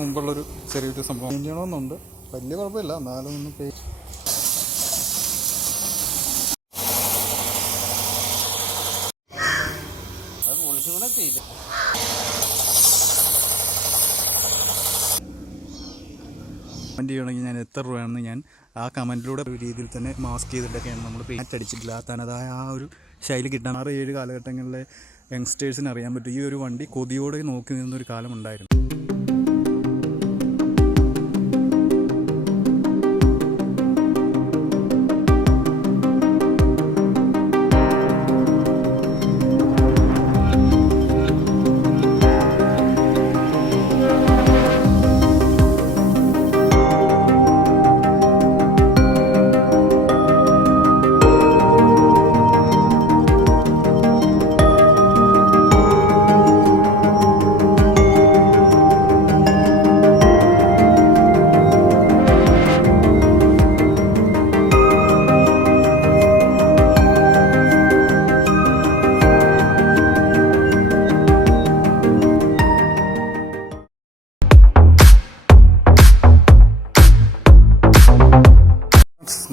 മുമ്പുള്ളൊരു ചെറിയൊരു സംഭവം പെയിൻറ്റ് ചെയ്യണമെന്നുണ്ട്. വലിയ കുഴപ്പമില്ല, എന്നാലും ഒന്ന് കമൻറ്റ് ചെയ്യണമെങ്കിൽ ഞാൻ എത്ര രൂപയാണെന്ന് ഞാൻ ആ കമൻറ്റിലൂടെ ഒരു രീതിയിൽ തന്നെ മാസ്ക് ചെയ്തിട്ടൊക്കെയാണ് നമ്മൾ പെയിൻറ്റ് അടിച്ചിട്ടില്ല. തനതായ ആ ഒരു ശൈലി കിട്ടാൻ 6-7 കാലഘട്ടങ്ങളിലെ യങ്സ്റ്റേഴ്സിന് അറിയാൻ പറ്റും. ഈ ഒരു വണ്ടി കൊതിയോടെ നോക്കി നിന്നൊരു കാലം ഉണ്ടായിരുന്നു.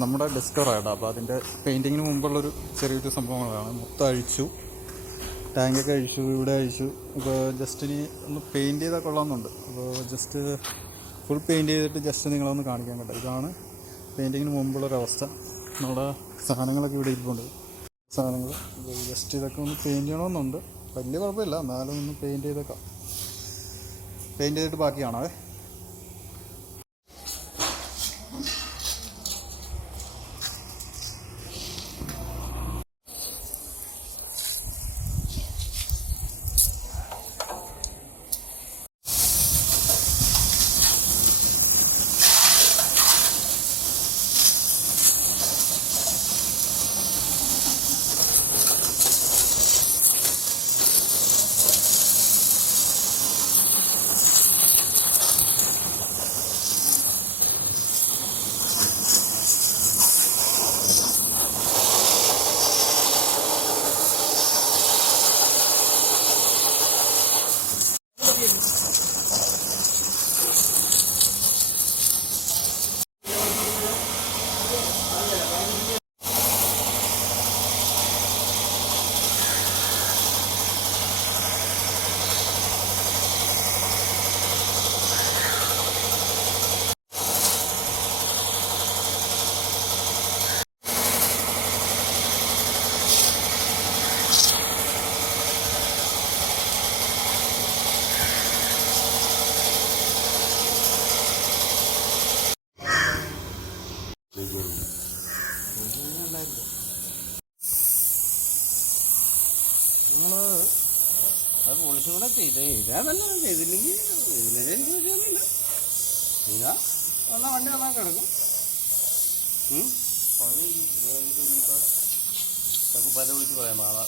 നമ്മുടെ ഡിസ്കവർ ആയിട്ടോ. അപ്പോൾ അതിൻ്റെ പെയിൻറ്റിങ്ങിന് മുമ്പുള്ളൊരു ചെറിയൊരു സംഭവങ്ങളാണ്. മൊത്തം അഴിച്ചു, ടാങ്കൊക്കെ അഴിച്ചു, ഇവിടെ അഴിച്ചു. ഇപ്പോൾ ജസ്റ്റ് ഇനി ഒന്ന് പെയിൻറ്റ് ചെയ്താൽ കൊള്ളാമെന്നുണ്ട്. അപ്പോൾ ജസ്റ്റ് ഫുൾ പെയിൻറ്റ് ചെയ്തിട്ട് ജസ്റ്റ് നിങ്ങളൊന്ന് കാണിക്കാൻ കേട്ടോ. ഇതാണ് പെയിൻറ്റിങ്ങിന് മുമ്പുള്ളൊരവസ്ഥ. നമ്മുടെ സാധനങ്ങളൊക്കെ ഇവിടെ ഇരിപ്പുണ്ട്. സാധനങ്ങൾ ജസ്റ്റ് ഇതൊക്കെ ഒന്ന് പെയിൻറ്റ് ചെയ്യണമെന്നുണ്ട്. വലിയ കുഴപ്പമില്ല, എന്നാലും ഒന്ന് പെയിൻറ്റ് ചെയ്തേക്കാം. പെയിൻറ്റ് ചെയ്തിട്ട് ബാക്കി കാണാവേ. നമ്മൾ അത് പൊളിച്ചുകൂടെ ഇതാ നല്ലത്. ചെയ്തില്ലെങ്കിൽ ഇതിലേക്ക് ചോദിച്ചൊന്നുമില്ല. ഇതാ വന്നാൽ വണ്ടി വന്നാൽ കിടക്കും. പല വിളിച്ച് പറയാം നാളെ.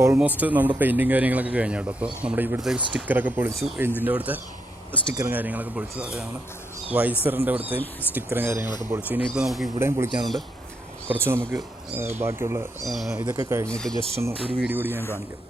ഓൾമോസ്റ്റ് നമ്മുടെ പെയിൻറ്റിങ് കാര്യങ്ങളൊക്കെ കഴിഞ്ഞു കേട്ടോ. അപ്പോൾ നമ്മുടെ ഇവിടുത്തെ സ്റ്റിക്കറൊക്കെ പൊളിച്ചു, എഞ്ചിൻ്റെ അവിടുത്തെ സ്റ്റിക്കറും കാര്യങ്ങളൊക്കെ പൊളിച്ചു. അതാണ് വൈസറിൻ്റെ അവിടുത്തെയും സ്റ്റിക്കറും കാര്യങ്ങളൊക്കെ പൊളിച്ചു. ഇനിയിപ്പോൾ നമുക്ക് ഇവിടെയും പൊളിക്കാനുണ്ട്. കുറച്ച് നമുക്ക് ബാക്കിയുള്ള ഇതൊക്കെ കഴിഞ്ഞിട്ട് ജസ്റ്റ് ഒന്ന് ഒരു വീഡിയോ കൂടി ഞാൻ കാണിക്കാം.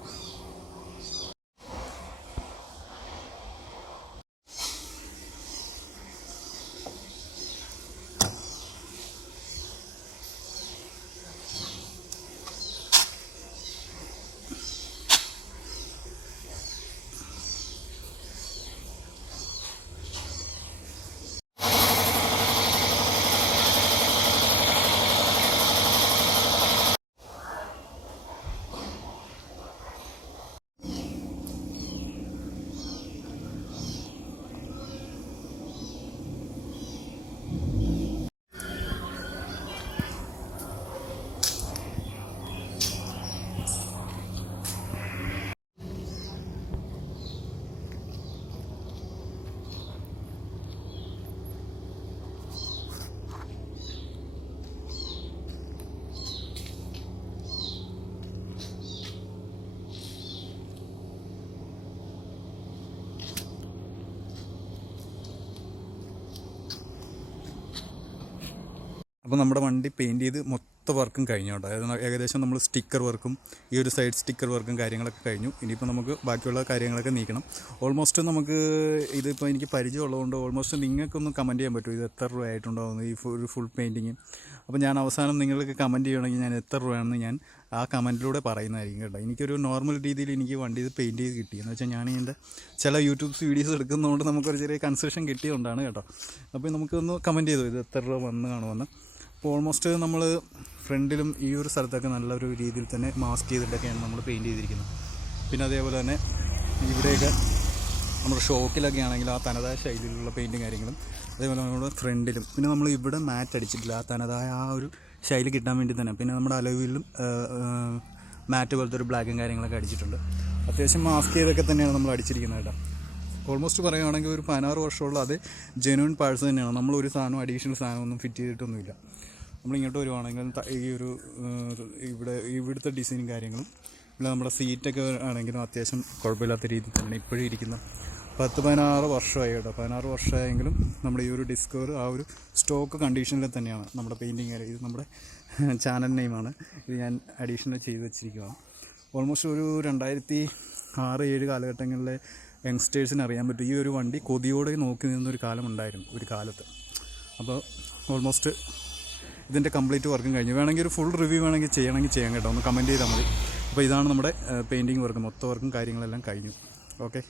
അപ്പോൾ നമ്മുടെ വണ്ടി പെയിൻറ്റ് ചെയ്ത് മൊത്തം വർക്കും കഴിഞ്ഞു കേട്ടോ. അതായത് ഏകദേശം നമ്മൾ സ്റ്റിക്കർ വർക്കും ഈ ഒരു സൈഡ് സ്റ്റിക്കർ വർക്കും കാര്യങ്ങളൊക്കെ കഴിഞ്ഞു. ഇനിയിപ്പോൾ നമുക്ക് ബാക്കിയുള്ള കാര്യങ്ങളൊക്കെ നീക്കണം. ഓൾമോസ്റ്റ് നമുക്ക് ഇതിപ്പോൾ എനിക്ക് പരിചയമുള്ളതുകൊണ്ട് ഓൾമോസ്റ്റ് നിങ്ങൾക്കൊന്ന് കമൻറ്റ് ചെയ്യാൻ പറ്റും ഇത് എത്ര രൂപ ആയിട്ടുണ്ടാകുന്നു ഈ ഒരു ഫുൾ പെയിൻറ്റിങ്. അപ്പോൾ ഞാൻ അവസാനം നിങ്ങൾക്ക് കമൻറ്റ് ചെയ്യണമെങ്കിൽ ഞാൻ എത്ര രൂപയാണെന്ന് ഞാൻ ആ കമൻറ്റിലൂടെ പറയുന്നതായിരിക്കും കേട്ടോ. എനിക്കൊരു നോർമൽ രീതിയിൽ എനിക്ക് വണ്ടി ഇത് പെയിൻറ്റ് ചെയ്ത് കിട്ടി. എന്ന് വെച്ചാൽ ഞാൻ ഇതിൻ്റെ ചില യൂട്യൂബ്സ് വീഡിയോസ് എടുക്കുന്നതുകൊണ്ട് നമുക്കൊരു ചെറിയ കൺസെഷൻ കിട്ടിയതുകൊണ്ടാണ് കേട്ടോ. അപ്പോൾ നമുക്കൊന്ന് കമൻറ്റ് ചെയ്തു ഇത് എത്ര രൂപ വന്ന് കാണുമെന്ന്. അപ്പോൾ ഓൾമോസ്റ്റ് നമ്മൾ ഫ്രണ്ടിലും ഈ ഒരു സ്ഥലത്തൊക്കെ നല്ലൊരു രീതിയിൽ തന്നെ മാസ്ക് ചെയ്തിട്ടൊക്കെയാണ് നമ്മൾ പെയിൻറ്റ് ചെയ്തിരിക്കുന്നത്. പിന്നെ അതേപോലെ തന്നെ ഇവിടെയൊക്കെ നമ്മുടെ ഷോക്കിലൊക്കെ ആണെങ്കിൽ ആ തനതായ ശൈലിയിലുള്ള പെയിൻറ്റും കാര്യങ്ങളും അതേപോലെ നമ്മുടെ ഫ്രണ്ടിലും പിന്നെ നമ്മൾ ഇവിടെ മാറ്റ് അടിച്ചിട്ടില്ല. ആ തനതായ ആ ഒരു ശൈലി കിട്ടാൻ വേണ്ടി തന്നെ. പിന്നെ നമ്മുടെ അലോയിലും മാറ്റ് പോലത്തെ ഒരു ബ്ലാക്കും കാര്യങ്ങളൊക്കെ അടിച്ചിട്ടുണ്ട്. അത്യാവശ്യം മാസ്ക് ചെയ്തൊക്കെ തന്നെയാണ് നമ്മൾ അടിച്ചിരിക്കുന്നത് കേട്ടോ. ഓൾമോസ്റ്റ് പറയുകയാണെങ്കിൽ ഒരു 16 വർഷമുള്ള അത് ജെന്യൂൻ പാർട്സ് തന്നെയാണ്. നമ്മളൊരു സാധനം അഡീഷണൽ സാധനമൊന്നും ഫിറ്റ് ചെയ്തിട്ടൊന്നുമില്ല. നമ്മളിങ്ങോട്ട് വരുവാണെങ്കിൽ ഈ ഒരു ഇവിടുത്തെ ഡിസൈനും കാര്യങ്ങളും പിന്നെ നമ്മുടെ സീറ്റൊക്കെ ആണെങ്കിലും അത്യാവശ്യം കുഴപ്പമില്ലാത്ത രീതിയിൽ തന്നെ ഇപ്പോഴും ഇരിക്കുന്ന 10-16 വർഷമായി കേട്ടോ. 16 വർഷമായെങ്കിലും നമ്മുടെ ഈ ഒരു ഡിസ്കവർ ആ ഒരു സ്റ്റോക്ക് കണ്ടീഷനിൽ തന്നെയാണ് നമ്മുടെ പെയിൻറ്റിങ് കാര്യം. ഇത് നമ്മുടെ ചാനൽ നെയിമാണ്. ഇത് ഞാൻ അഡീഷണൽ ചെയ്ത് വെച്ചിരിക്കുകയാണ്. ഓൾമോസ്റ്റ് ഒരു 2006-2007 കാലഘട്ടങ്ങളിലെ യങ്സ്റ്റേഴ്സിന് അറിയാൻ പറ്റും ഈ ഒരു വണ്ടി കൊതിയോടെ നോക്കി നിന്നൊരു കാലമുണ്ടായിരുന്നു ഒരു കാലത്ത്. അപ്പോൾ ഓൾമോസ്റ്റ് ഇതിൻ്റെ കംപ്ലീറ്റ് വർക്കും കഴിഞ്ഞു. വേണമെങ്കിൽ ഒരു ഫുൾ റിവ്യൂ വേണമെങ്കിൽ ചെയ്യാം കേട്ടോ. ഒന്ന് കമൻറ്റ് ചെയ്താൽ മതി. അപ്പോൾ ഇതാണ് നമ്മുടെ പെയിൻറ്റിങ് വർക്ക്. മൊത്തം വർക്കും കാര്യങ്ങളെല്ലാം കഴിഞ്ഞു. ഓക്കെ,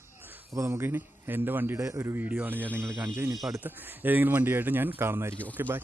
അപ്പോൾ നമുക്കിനി എൻ്റെ വണ്ടിയുടെ ഒരു വീഡിയോ ആണ് ഞാൻ നിങ്ങൾ കാണിച്ചത്. ഇനിയിപ്പോൾ അടുത്ത ഏതെങ്കിലും വണ്ടിയായിട്ട് ഞാൻ കാണുന്നതായിരിക്കും. Okay, by.